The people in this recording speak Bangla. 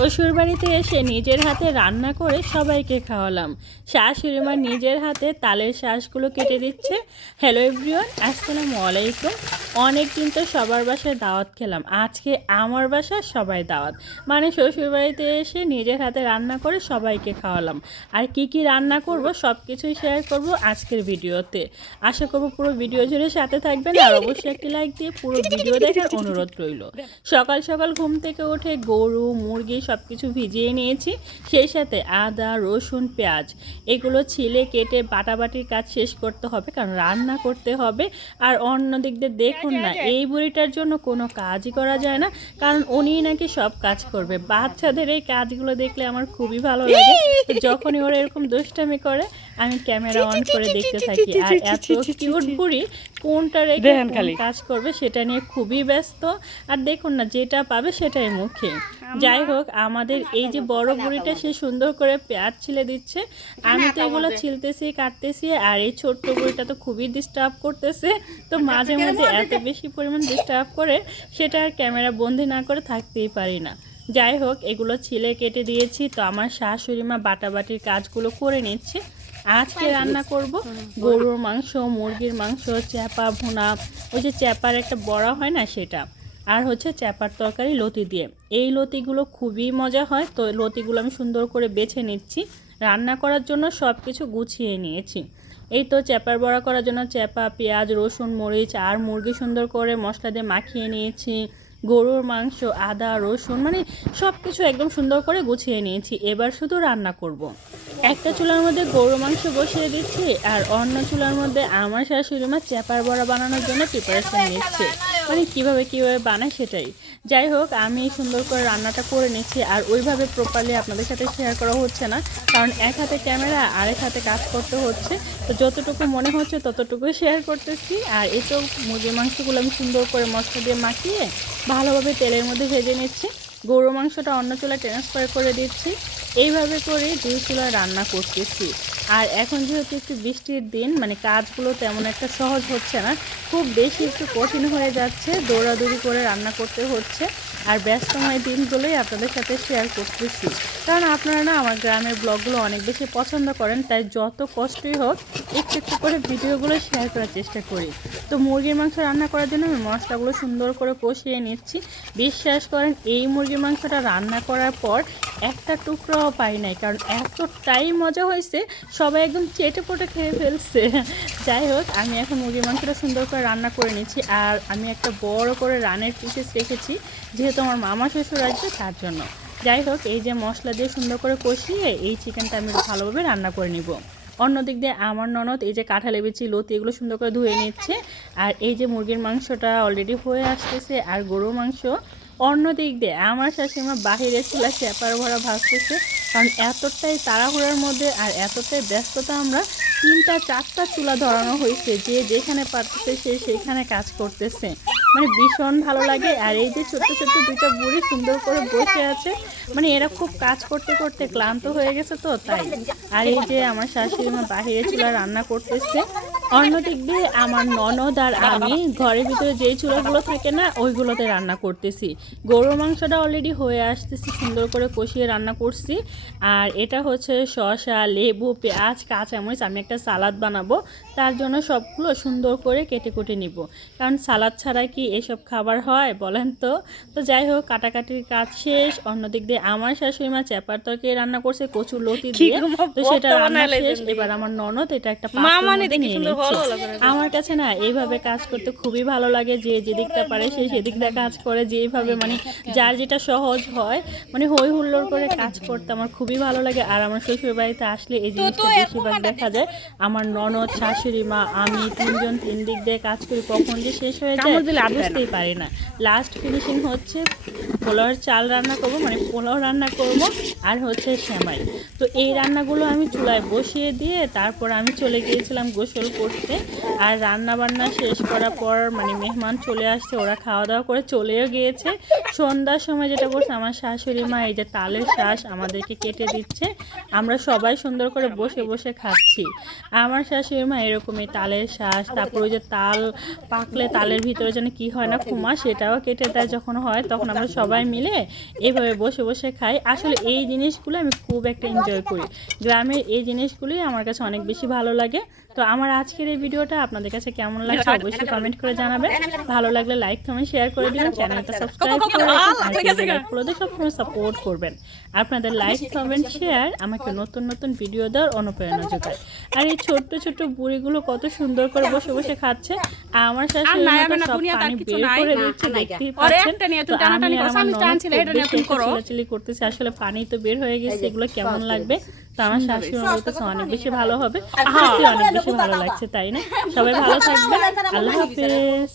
শ্বশুর বাড়িতে এসে নিজের হাতে রান্না করে সবাইকে খাওয়ালাম। শাশুড়ি মা নিজের হাতে তালের শ্বাসগুলো কেটে দিচ্ছে। হ্যালো এভরিওয়ান, আসসালামু আলাইকুম। অনেক দিন তো সবার বাসায় দাওয়াত খেলাম। আজকে আমার বাসায় সবাই দাওয়াত। মানে শ্বশুর বাড়িতে এসে নিজের হাতে রান্না করে সবাইকে খাওয়ালাম। আর কি কি রান্না করব সব কিছুই শেয়ার করব আজকের ভিডিওতে। আশা করব পুরো ভিডিও জুড়ে সাথে থাকবেন আর অবশ্যই একটি লাইক দিয়ে পুরো ভিডিও দেখার অনুরোধ রইল। সকাল সকাল ঘুম থেকে উঠে গরু, মুরগি সব কিছু ভিজিয়ে নিয়েছি। সেই সাথে আদা রসুন পেঁয়াজ। এগুলো ছিলে কেটে বাটাবাটির কাজ শেষ করতে হবে কারণ রান্না করতে হবে। আর অন্য দিক দিয়ে দেখুন না এই বুড়িটার জন্য কোনো কাজই করা যায় না কারণ উনি নাকি সব কাজ করবে। বাচ্চাদের এই কাজগুলো দেখলে আমার খুবই ভালো লাগে। যখনই ওরা এরকম দুষ্টামি করে আমি ক্যামেরা অন করে দেখতে থাকি। আর এত কিউট বুড়ি কোনটা রেখে। কাজ করবে সেটা নিয়ে খুবই ব্যস্ত। আর দেখুন না যেটা পাবে সেটাই মুখে। যাই হোক আমাদের এই যে বড় বুড়িটা সে সুন্দর করে পেঁয়াজ ছিলে দিচ্ছে। আমি তো এগুলো ছিলতেছি কাটতেছি আর এই ছোট্ট বুড়িটা তো খুবই ডিস্টার্ব করতেছে। তো মাঝে মাঝে এত বেশি পরিমাণ ডিস্টার্ব করে সেটা আর ক্যামেরা বন্দি না করে থাকতেই পারি না। যাই হোক এগুলো ছিলে কেটে দিয়েছি। তো আমার শাশুড়ি মা বাটাবাটির কাজগুলো করে নিচ্ছে। আজকে রান্না করব গরুর মাংস মুরগির মাংস চ্যাপা ভুনা। ওই যে চ্যাপার একটা বড়া হয় না সেটা। আর হচ্ছে চ্যাপার তরকারি লতি দিয়ে। এই লতিগুলো খুবই মজা হয়। তো লতিগুলো আমি সুন্দর করে বেছে নিচ্ছি। রান্না করার জন্য সব কিছু গুছিয়ে নিয়েছি। এই তো চ্যাপার বড়া করার জন্য চ্যাপা পেঁয়াজ রসুন মরিচ আর মুরগি সুন্দর করে মশলা দিয়ে মাখিয়ে নিয়েছি। গরুর মাংস, আদা, রসুন মানে সব কিছু একদম সুন্দর করে গুছিয়ে নিয়েছি। এবার শুধু রান্না করব। একটা চুলার মধ্যে গরুর মাংস বসিয়ে দিচ্ছি আর অন্য চুলার মধ্যে আমার শাশুড়ি মা চ্যাপার বড়া বানানোর জন্য প্রিপারেশন নিচ্ছে। মানে কীভাবে কীভাবে বানায় সেটাই। যাই হোক, আমি সুন্দর করে রান্নাটা করে নিচ্ছি আর ওইভাবে প্রপারলি আপনাদের সাথে শেয়ার করা হচ্ছে না। কারণ এক হাতে ক্যামেরা আরেক হাতে কাজ করতে হচ্ছে। তো যতটুকু মনে হচ্ছে ততটুকুই শেয়ার করতেছি। আর তো মুরগির মাংসগুলো আমি সুন্দর করে মশলা দিয়ে মাখিয়ে ভালোভাবে তেলের মধ্যে ভেজে নিচ্ছি। গরু মাংসটা অন্য চুলায় ট্রান্সফার করে দিচ্ছি। এইভাবে করে দুই চুলায় রান্না করতেছি। আর এখন যেহেতু একটু বৃষ্টির দিন মানে কাজগুলো তেমন একটা সহজ হচ্ছে না, খুব বেশি একটু কঠিন হয়ে যাচ্ছে, দৌড়াদৌড়ি করে রান্না করতে হচ্ছে, আর ব্যস্তময় দিনগুলোই আপনাদের সাথে শেয়ার করতেছি। কারণ আপনারা না আমার গ্রামের ব্লগগুলো অনেক বেশি পছন্দ করেন, তাই যত কষ্টই হোক একটু একটু করে ভিডিওগুলো শেয়ার করার চেষ্টা করি। তো মুরগির মাংস রান্না করার জন্য আমি মশলাগুলো সুন্দর করে কষিয়ে নিচ্ছি। বিশ্বাস করেন, এই মুরগির মাংসটা রান্না করার পর একটা টুকরাও পাই নাই, কারণ এতটাই মজা হয়েছে, সবাই একদম চেটে পটে খেয়ে ফেলছে। যাই হোক, আমি এখন মুরগির মাংসটা সুন্দর করে রান্না করে নিচ্ছি, আর আমি একটা বড় করে রানের পিসেস রেখেছি, যেহেতু আমার মামা শ্বশুর আসবে তার জন্য। যাই হোক, এই যে মশলা দিয়ে সুন্দর করে কষিয়ে এই চিকেনটা আমি ভালোভাবে রান্না করে নিব। অন্য দিক দিয়ে আমার ননদ, এই যে কাঁঠালে লেবেছি লতি এগুলো সুন্দর করে ধুয়ে নিচ্ছে। আর এই যে মুরগির মাংসটা অলরেডি হয়ে আসতেছে, আর গরুর মাংস। অন্য দিক দিয়ে আমার শাশুড়িমা বাহিরে চুলা চেপার ভরা ভাসতেছে কারণ এতটাই তাড়াহুড়ার মধ্যে আর এতটাই ব্যস্ততা আমরা তিনটা, চারটা চুলা ধরানো হয়েছে, যে যেখানে পারতেছে সে সেখানে কাজ করতেছে। মানে ভীষণ ভালো লাগে আর এই যে ছোট্ট ছোট্ট দুটো বুড়ি সুন্দর করে বসে আছে মানে এরা খুব কাজ করতে করতে ক্লান্ত হয়ে গেছে তো, তাই। আর এই যে আমার শাশুড়ি মা বাহিরে চুলা রান্না করতেছে অন্যদিক দিয়ে আমার ননদ আর আমি ঘরের ভিতরে যেই চুলাগুলো থাকে না ওইগুলোতে রান্না করতেছি। গরুর মাংসটা অলরেডি হয়ে আসতেছি সুন্দর করে কষিয়ে রান্না করছি। আর এটা হচ্ছে শসা লেবু পেঁয়াজ কাঁচামরিচ আমি একটা সালাদ বানাবো। তার জন্য সবগুলো সুন্দর করে কেটে কুটে নিব। কারণ সালাদ ছাড়া কি এসব খাবার হয় বলেন তো? তো যাই হোক কাটাকাটির কাজ শেষ। অন্যদিক দিয়ে আমার শাশুড়ি মা চ্যাপার তরকারি রান্না করছে কচুর লতি দিয়ে। তো সেটা রান্না শেষ। এবার আমার ননদ এটা একটা মা মানে দেখি নিয়ে সুন্দর নিচ্ছে। ভালো লাগে না। আমার কাছে না এইভাবে কাজ করতে খুবই ভালো লাগে যে যেদিকটা পারে সে সেদিকটা কাজ করে মানে যার যেটা সহজ হয় মানে হই হুল্লোড় করে কাজ করতে আমার খুবই ভালো লাগে আর আমার শ্বশুর বাড়িতে আসলে এই জিনিসটা বেশিরভাগ দেখা যায় আমার ননদ শাশুড়ি মা আমি তিনজন তিন দিক দিয়ে কাজ করি কখন যে শেষ হয়ে যায়। বুঝতেই পারি না লাস্ট ফিনিশিং হচ্ছে পোলাওয়ের চাল রান্না করব মানে পোলাও রান্না করব আর হচ্ছে সেমাই। তো এই রান্নাগুলো আমি চুলায় বসিয়ে দিয়ে তারপর আমি চলে গিয়েছিলাম গোসল করতে। আর রান্না বান্না শেষ করার পর মানে মেহমান চলে আসছে, ওরা খাওয়া দাওয়া করে চলেও গিয়েছে। সন্ধ্যার সময় যেটা করছে, আমার শাশুড়ি মা এই যে তালের শ্বাস আমাদেরকে কেটে দিচ্ছে। আমরা সবাই সুন্দর করে বসে বসে খাচ্ছি। আমার শাশুড়ি মা এরকমই তালের শ্বাস তারপর ওই যে তাল পাকলে তালের ভিতরে যেন কি হয় না, খুমা সেটাও কেটে দেয় যখন হয় তখন আমরা সবাই মিলে এইভাবে বসে বসে খাই। আসলে এই জিনিসগুলো আমি খুব একটা এনজয় করি। গ্রামের এই জিনিসগুলোই আমার কাছে অনেক বেশি ভালো লাগে। তো আমার আজকের এই ভিডিওটা আপনাদের কাছে কেমন লাগছে অবশ্যই কমেন্ট করে জানাবেন। ভালো লাগলে লাইক কমেন্ট শেয়ার করে দিবেন। চ্যানেলটা সাবস্ক্রাইব করে লাইক সবসময় সাপোর্ট করবেন। আপনাদের লাইক কমেন্ট শেয়ার আমাকে নতুন নতুন ভিডিও দেওয়ার অনুপ্রেরণা যোগায়। আর এই ছোট্ট ছোট্ট বুড়িগুলো কত সুন্দর করে বসে বসে খাচ্ছে। আমার শাশুড়ি তো সব পানি বের করে দিচ্ছে দেখতেই পাচ্ছেন আমি করতেছি আসলে পানি তো বের হয়ে গেছে এগুলো কেমন লাগবে? তো আমার শাশুড়ি মা বলতেছে অনেক বেশি ভালো হবে। সত্যি অনেক বেশি ভালো লাগছে তাই না? সবাই ভালো থাকবে আল্লাহ হাফেজ।